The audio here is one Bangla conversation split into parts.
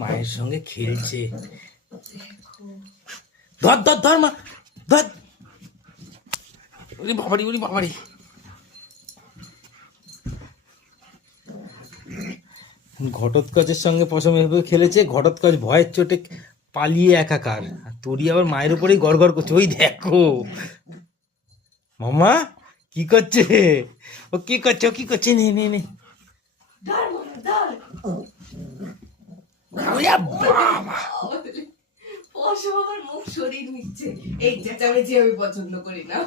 মায়ের সঙ্গে খেলছে। ধর ধর ধর মা ধর। ওরে বাবারি ওরে বাবারি। ঘটোৎকচের সঙ্গে পশম এভাবে খেলেছে, ঘটোৎকচ ভয়ের চোটে পালিয়ে একাকার, আর তোরই আবার মায়ের উপরেই গড়গড় করছে। ওই দেখো মামা কি করছে, ও কি করছে, ও কি করছে, নে নে নে। মুখ সরিয়ে নিচ্ছে, এই চেঁচামেচি আমি পছন্দ করি না।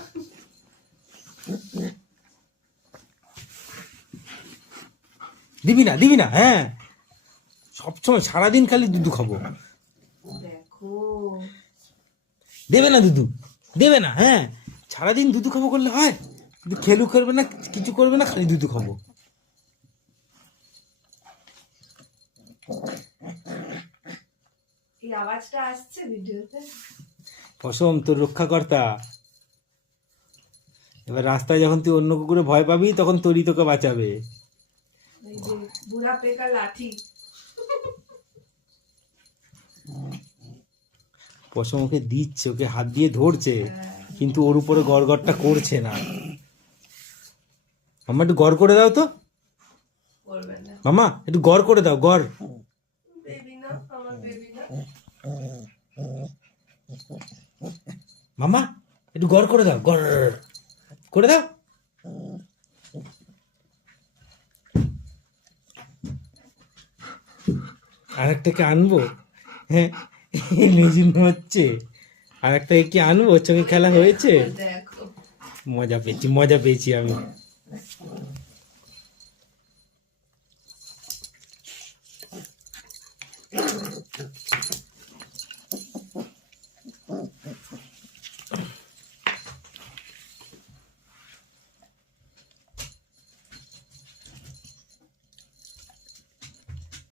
দিবি না দিবি না, হ্যাঁ সবসময় সারাদিন খালি দুধু খাবো। দেখো দেবে না দুধু, দেবে না, হ্যাঁ সারাদিন দুধু খাবো করলে হয়? খেলু করবে না, কিছু করবে না, খালি দুধু খাবো। এই আওয়াজটা আসছে ভিডিওতে। পশম তোর রক্ষাকর্তা। এবার রাস্তায় যখন তুই অন্য কুকুরে ভয় পাবি তখন তোরই তোকে বাঁচাবে। এই যে বুড়া পেকা লাঠি। পশম ওকে দিচ্ছে, ওকে হাত দিয়ে ধরছে, কিন্তু ওর উপরে গড়গড়টা করছে না। মামা একটু গড় করে দাও তো, করবে না মামা একটু গড় করে দাও, গড়। বেবি না, আমার বেবি না। মামা একটু গড় করে দাও, গড় করে দাও। আরেকটাকে আনবো, হ্যাঁ মেজিন হচ্ছে, আরেকটাকে কি আনবো? ওর সঙ্গে খেলা হয়েছে, দেখো মজা পেয়েছি, মজা পেয়েছি আমি।